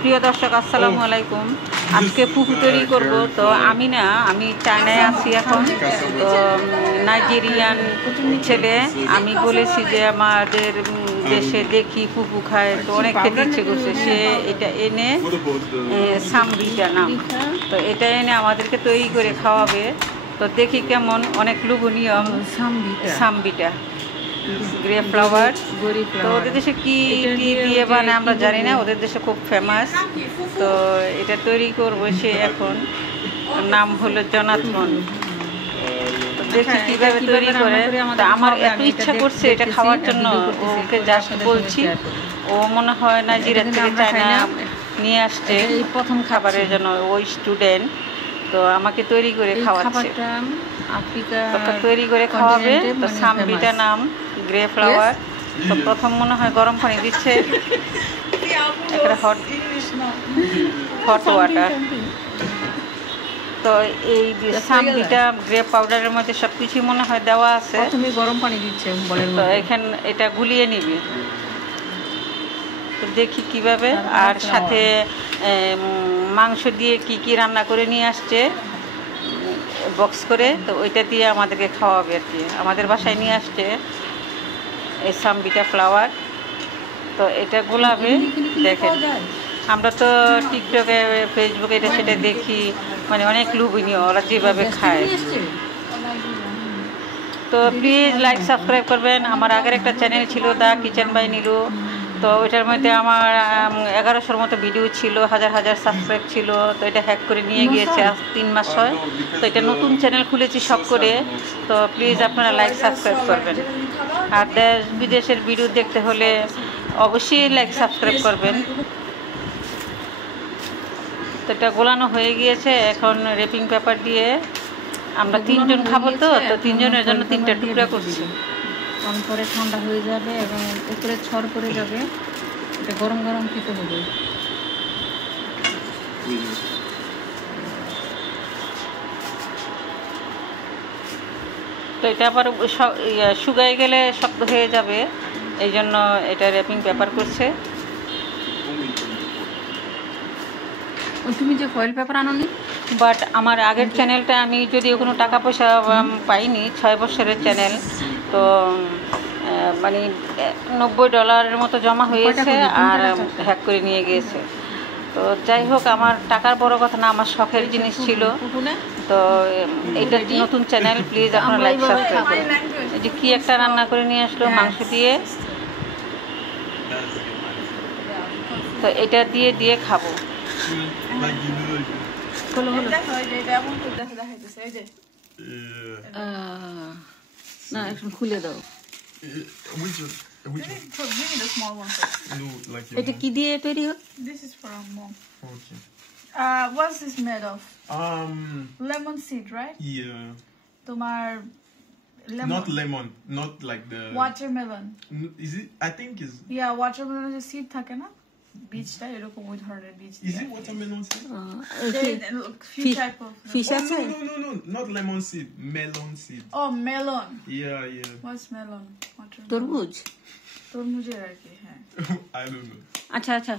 প্রিয় দর্শক আসসালামু আলাইকুম। আজকে ফুফু তৈরি করব। তো আমি চায়নায় আছি এখন। তো নাইজেরিয়ান ছেলে, আমি বলেছি যে আমাদের দেশে দেখি ফুফু খায়, তো অনেক খেতে ইচ্ছে করছে। সে এটা এনে সামবিটা নাম, তো এটা এনে আমাদেরকে তৈরি করে খাওয়াবে। তো দেখি কেমন, অনেক লোভনীয় সামবিটা গ্রে ফ্লাওয়ার। তো ওদের দেশে কি দিয়ে বানায় আমরা জানি না, ওদের দেশে খুব ফেমাস। তো এটা তৈরি করবো সে এখন, নাম হলো জনাথন। তো দেখি কিভাবে তৈরি করে। তো আমার এত ইচ্ছা করছে এটা খাওয়ার জন্য, ওকে জাস্ট বলছি। ও মনে হয় নাইজেরিয়া থেকে চায়না নিয়ে আসছে প্রথম খাবারের জন্য, ওই স্টুডেন্ট। তো আমাকে তৈরি করে খাওয়াচ্ছে, তৈরি করে খাওয়াবে। তো সামবিটা নাম গ্রে ফ্লাওয়ার। তো প্রথম মনে হয় গরম পানি দিচ্ছে, একটা হট ওয়াটার। তো এই সামবিটা গ্রে পাউডারের মধ্যে সব কিছুই মনে হয় দেওয়া আছে। তুমি গরম পানি দিচ্ছে, তো এখানে এটা গুলিয়ে নিবি। তো দেখি কিভাবে। আর সাথে মাংস দিয়ে কি কি রান্না করে নিয়ে আসছে বক্স করে, তো ওইটা দিয়ে আমাদেরকে খাওয়াবে আর কি। আমাদের বাসায় নিয়ে আসছে এই সামবিটা ফ্লাওয়ার। তো এটা গোলাপে দেখেন, আমরা তো টিকটকে ফেসবুকে এটা সেটা দেখি, মানে অনেক লোভনীয় ওরা যেভাবে খায়। তো প্লিজ লাইক সাবস্ক্রাইব করবেন। আমার আগের একটা চ্যানেল ছিল দ্য কিচেন বাই নীলু। তো ওইটার মধ্যে আমার 1100-র মতো ভিডিও ছিল, হাজার হাজার সাবস্ক্রাইব ছিল। তো এটা হ্যাক করে নিয়ে গিয়েছে, আজ 3 মাস হয়। তো এটা নতুন চ্যানেল খুলেছি সব করে। তো প্লিজ আপনারা লাইক সাবস্ক্রাইব করবেন। আর দেশ বিদেশের ভিডিও দেখতে হলে অবশ্যই লাইক সাবস্ক্রাইব করবেন। তো এটা গোলানো হয়ে গিয়েছে, এখন র্যাপিং পেপার দিয়ে আমরা 3 জন খাবো। তো 3 জনের জন্য 3টা টুকরা করছি। পরে ঠান্ডা হয়ে যাবে এবং উপরে ছড় পড়ে যাবে। এটা গরম গরম খেতে হবে। তো এটা আবার শুকায় গেলে শক্ত হয়ে যাবে, এই জন্য এটা র্যাপিং পেপার করছে। তুমি যে ফয়েল পেপার আনোনি, বাট আমার আগের চ্যানেলটা আমি যদিও কোনো টাকা পয়সা পাইনি, 6 বছরের চ্যানেল। তো মানে $90 মতো জমা হয়েছে, আর হ্যাক করে নিয়ে গিয়েছে। তো যাই হোক, আমার টাকার বড় কথা না, আমার শখের জিনিস ছিল। তো এটা নতুন চ্যানেল, প্লিজ আপনারা লাইক সাবস্ক্রাইব করুন। এই যে কি একটা রান্না করে নিয়ে আসলো মাংস দিয়ে, তো এটা দিয়ে দিয়ে খাবো। না এখন খুলে দাও। এটা কি দিয়ে তৈরি হয়? This is for our mom. Okay. What's this made of? Lemon seed, right? Yeah. Tomar lemon. Not lemon, not like the watermelon. Is it? I think is. Yeah, watermelon যে seed থাকে না, বীজটা এরকম ওই ধরনের বীজ। Is it watermelon seed? Few type of fish আছে? No, not lemon seed, melon seed. Oh, melon. Yeah, yeah. What's melon? Watermelon. তরমুজ, তরমুজের আর কি, হ্যাঁ। I don't know. আচ্ছা আচ্ছা।